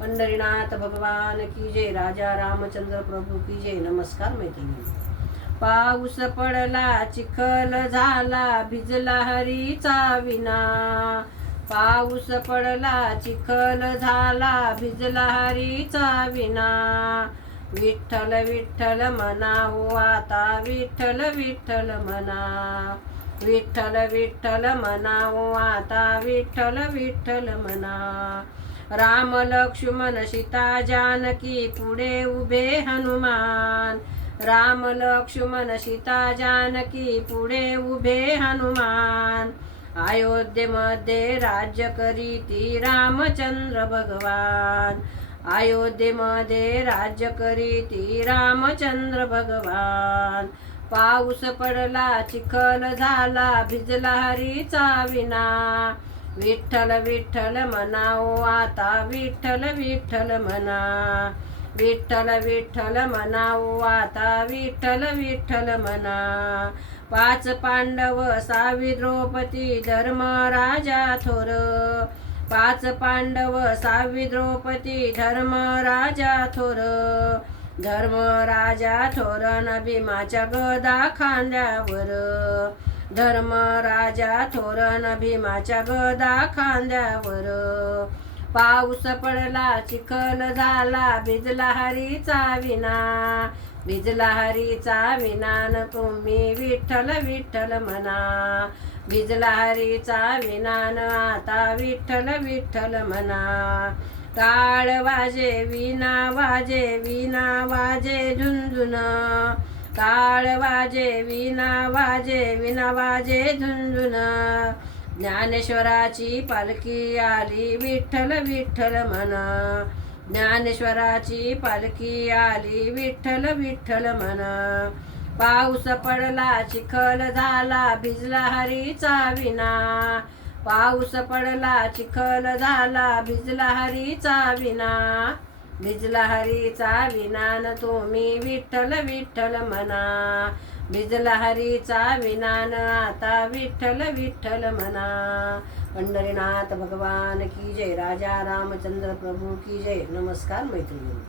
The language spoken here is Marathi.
पंढरीनाथ भगवान की जय, राजा रामचंद्र प्रभू की जय. नमस्कार मैत्रिणी. पाऊस पडला चिखल झाला भिजला हरीचा विना. पाऊस पडला चिखल झाला भिजला हरीचा विना. विठ्ठल विठ्ठल म्हणा हो आता विठ्ठल विठ्ठल म्हणा. विठ्ठल विठ्ठल म्हणा हो आता विठ्ठल विठ्ठल म्हणा. राम लक्ष्मण सीता जानकी पुढे उभे हनुमान. राम लक्ष्मण सीता जानकी पुढे उभे हनुमान. अयोध्येमध्ये राज्य करीती रामचंद्र भगवान. अयोध्येमध्ये राज्य करीती रामचंद्र भगवान. पाऊस पडला चिखल झाला भिजला हरीचा विना. विठ्ठल विठ्ठल म्हणाओ आता विठ्ठल विठ्ठल म्हणा. विठ्ठल विठ्ठल म्हणाओ आता विठ्ठल विठ्ठल म्हणा. 5 पांडव 6वी द्रौपदी धर्मराजा थोर. 5 पांडव 6वी द्रौपदी धर्मराजा थोर. धर्मराजा थोर न भीमाच्या गदा खांद्यावर. धर्मराजा थोर न भीमाच्या गदा खांद्यावर. पाऊस पडला चिखल झाला भिजला हरीचा विना. भिजला हरीचा विनान तुम्ही विठ्ठल विठ्ठल म्हणा. भिजला हरीचा विनान आता विठ्ठल विठ्ठल म्हणा. टाळ वाजे विना वाजे विना वाजे झुंझुन. टाळ वाजे विना वाजे विना वाजे झुंझुन. ज्ञानेश्वराची पालखी आली विठ्ठल विठ्ठल म्हणा. ज्ञानेश्वराची पालखी आली विठ्ठल विठ्ठल म्हणा. पाऊस पडला चिखल झाला भिजला हरीचा विना. पाऊस पडला चिखल झाला भिजला हरीचा विना. भिजला हरीचा विनान तुम्ही विठ्ठल विठ्ठल म्हणा. भिजला हरीचा विनान आता विठ्ठल विठ्ठल म्हणा. पंढरीनाथ भगवान की जय, राजा रामचंद्र प्रभू की जय. नमस्कार मैत्रिणी.